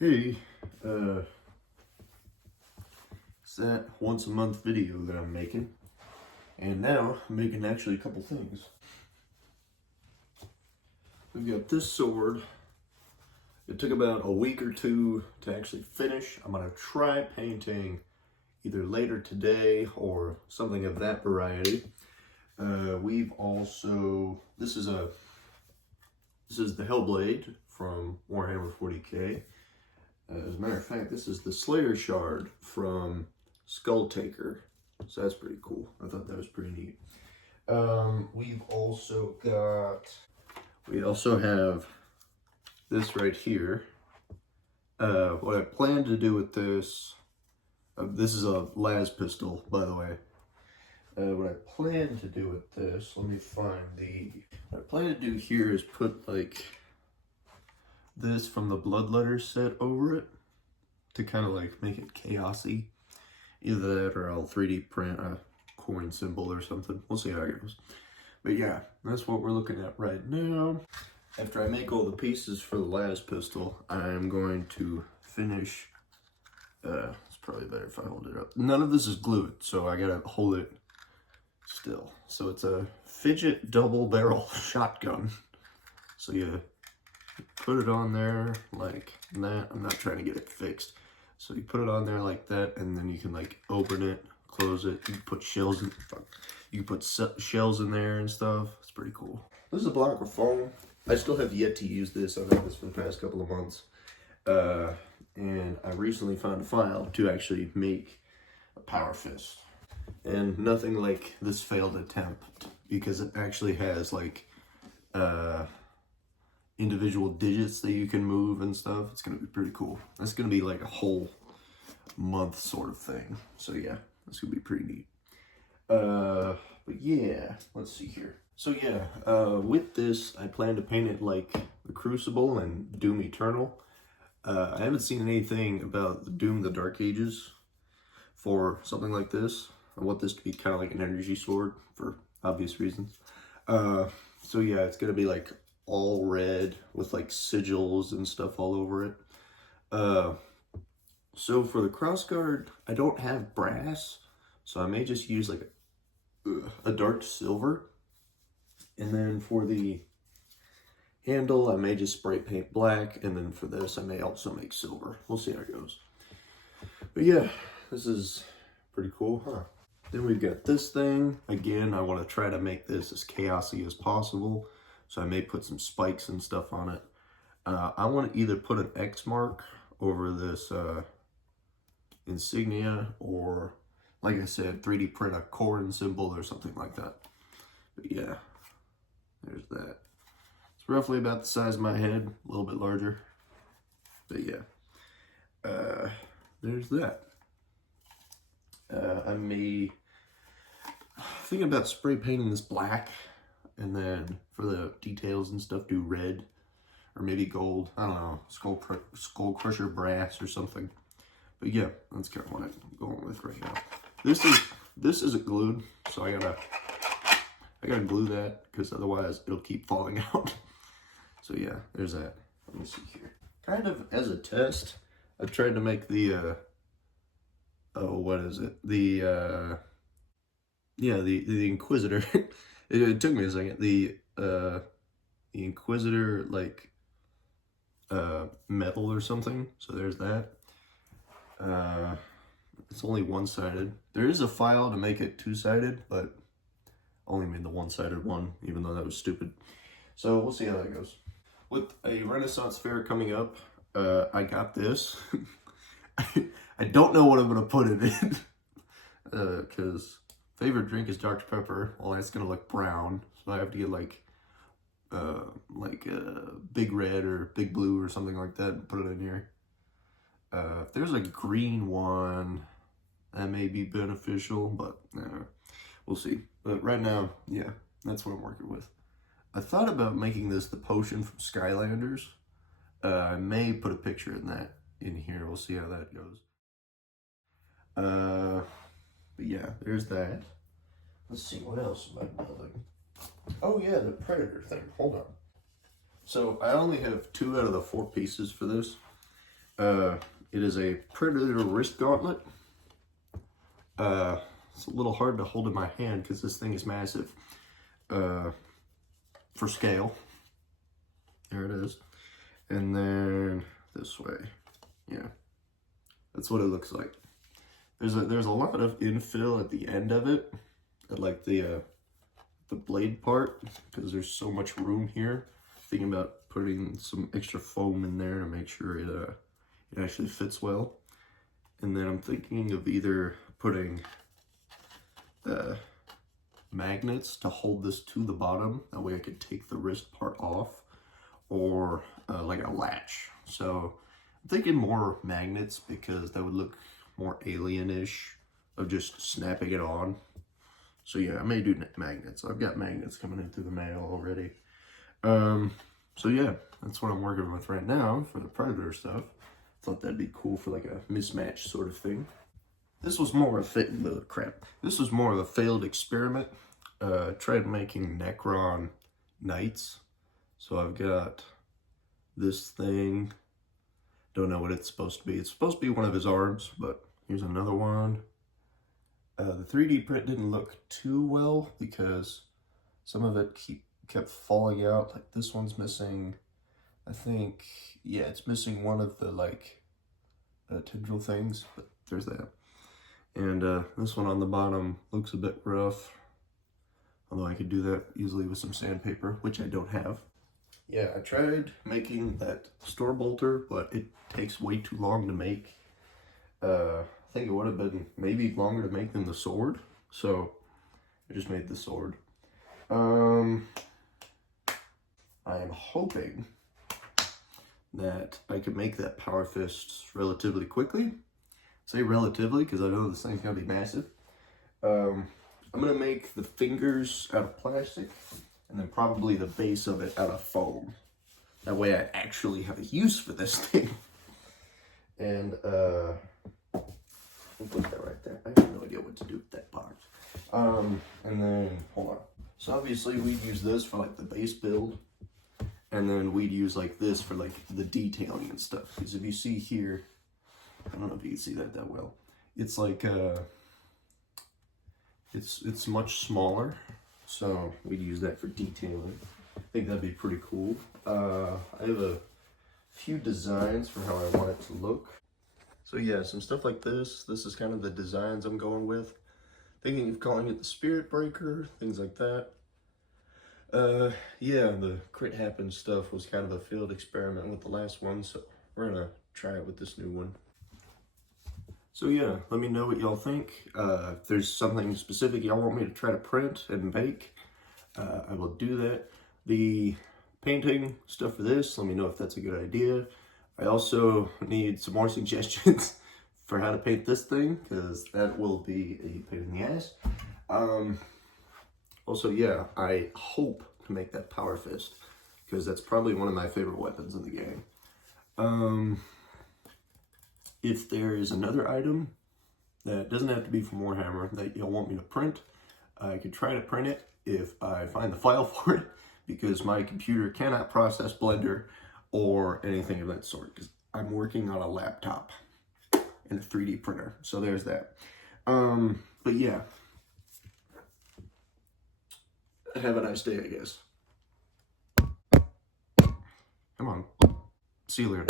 Hey, it's that once a month video that I'm making, and now I'm making actually a couple things. We've got this sword. It took about a week or two to actually finish. I'm gonna try painting either later today or something of that variety. We've also, this is the Hellblade from Warhammer 40k. As a matter of fact, this is the Slayer Shard from Skull Taker. So that's pretty cool. I thought that was pretty neat. We also have this right here. What I plan to do with this, this is a las pistol, by the way. What I plan to do with this, let me find what I plan to do here is put like this from the Bloodletter set over it to kind of like make it chaosy. Either that or I'll 3D print a coin symbol or something. We'll see how it goes. But yeah, that's what we're looking at right now. After I make all the pieces for the las pistol, I'm going to finish. It's probably better if I hold it up. None of this is glued, so I gotta hold it still. So it's a fidget double barrel shotgun. So you put it on there like that. I'm not trying to get it fixed. So you put it on there like that, and then you can like open it, close it. You can put shells in. You can put shells in there and stuff. It's pretty cool. This is a block of foam. I still have yet to use this. I've had this for the past couple of months, and I recently found a file to actually make a power fist. And nothing like this failed attempt, because it actually has like individual digits that you can move and stuff. It's gonna be pretty cool. That's gonna be like a whole month sort of thing. So yeah, that's gonna be pretty neat. But yeah, let's see here. So yeah, with this, I plan to paint it like the Crucible and Doom Eternal. I haven't seen anything about the Doom the Dark Ages for something like this. I want this to be kind of like an energy sword for obvious reasons. So yeah, it's gonna be like all red with like sigils and stuff all over it. So for the crossguard, I don't have brass, so I may just use like a dark silver. And then for the handle, I may just spray paint black, and then for this, I may also make silver. We'll see how it goes. But yeah, this is pretty cool, huh? Then we've got this thing. Again, I want to try to make this as chaosy as possible, so I may put some spikes and stuff on it. I want to either put an X mark over this insignia, or like I said, 3D print a coin symbol or something like that. But yeah, there's that. It's roughly about the size of my head, a little bit larger. But yeah, there's that. I may think about spray painting this black, and then for the details and stuff, do red or maybe gold. I don't know, skull crusher brass or something. But yeah, that's kind of what I'm going with right now. This isn't glued, so I gotta glue that, because otherwise it'll keep falling out. So yeah, there's that. Let me see here. Kind of as a test, I've tried to make the what is it? The Inquisitor. it took me a second. The Inquisitor like metal or something. So there's that. It's only one-sided. There is a file to make it two-sided, but only made the one-sided one, even though that was stupid. So we'll see how that goes. With a Renaissance fair coming up, I got this. I don't know what I'm gonna put in it, because favorite drink is Dr. Pepper. Well, that's gonna look brown, so I have to get like big red or big blue or something like that and put it in here. If there's a green one, that may be beneficial, but we'll see. But right now, yeah, that's what I'm working with. I thought about making this the potion from Skylanders. I may put a picture in here. We'll see how that goes. But yeah, there's that. Let's see, what else am I building? Oh yeah, the Predator thing. Hold on. So I only have 2 out of the 4 pieces for this. It is a Predator wrist gauntlet. It's a little hard to hold in my hand because this thing is massive. For scale. There it is. And then this way. Yeah. That's what it looks like. There's a lot of infill at the end of it. At like the blade part, because there's so much room here. Thinking about putting some extra foam in there to make sure it actually fits well. And then I'm thinking of either putting magnets to hold this to the bottom. That way I could take the wrist part off, or like a latch. So I'm thinking more magnets because that would look more alien-ish of just snapping it on. So yeah, I may do magnets. I've got magnets coming in through the mail already. So yeah, that's what I'm working with right now for the Predator stuff. Thought that'd be cool for like a mismatch sort of thing. This was more of This was more of a failed experiment. Tried making Necron knights. So I've got this thing. Don't know what it's supposed to be. It's supposed to be one of his arms, but here's another one. The 3D print didn't look too well because some of it kept falling out. Like this one's missing, I think, yeah, it's missing one of the like tendril things, but there's that. And this one on the bottom looks a bit rough, although I could do that easily with some sandpaper, which I don't have. Yeah, I tried making that store bolter, but it takes way too long to make. I think it would have been maybe longer to make than the sword, so I just made the sword. I am hoping that I can make that power fist relatively quickly. Say relatively because I know this thing's gonna be massive. I'm gonna make the fingers out of plastic and then probably the base of it out of foam. That way I actually have a use for this thing. And I'll put that right there. I have no idea what to do with that part. And then, hold on. So obviously we'd use this for like the base build. And then we'd use like this for like the detailing and stuff. Because if you see here, I don't know if you can see that well. It's like, it's much smaller. So we'd use that for detailing. I think that'd be pretty cool. I have a few designs for how I want it to look. So yeah, some stuff like this. This is kind of the designs I'm going with. Thinking of calling it the Spirit Breaker, things like that. Yeah, the Crit Happen stuff was kind of a failed experiment with the last one, so we're gonna try it with this new one. So yeah, let me know what y'all think. If there's something specific y'all want me to try to print and bake, I will do that. The painting stuff for this, let me know if that's a good idea. I also need some more suggestions for how to paint this thing, because that will be a pain in the ass. Also, yeah, I hope to make that power fist, because that's probably one of my favorite weapons in the game. If there is another item that doesn't have to be from Warhammer that you'll want me to print, I could try to print it if I find the file for it, because my computer cannot process Blender or anything of that sort, because I'm working on a laptop and a 3D printer. So there's that. But yeah. Have a nice day, I guess. Come on. See you later.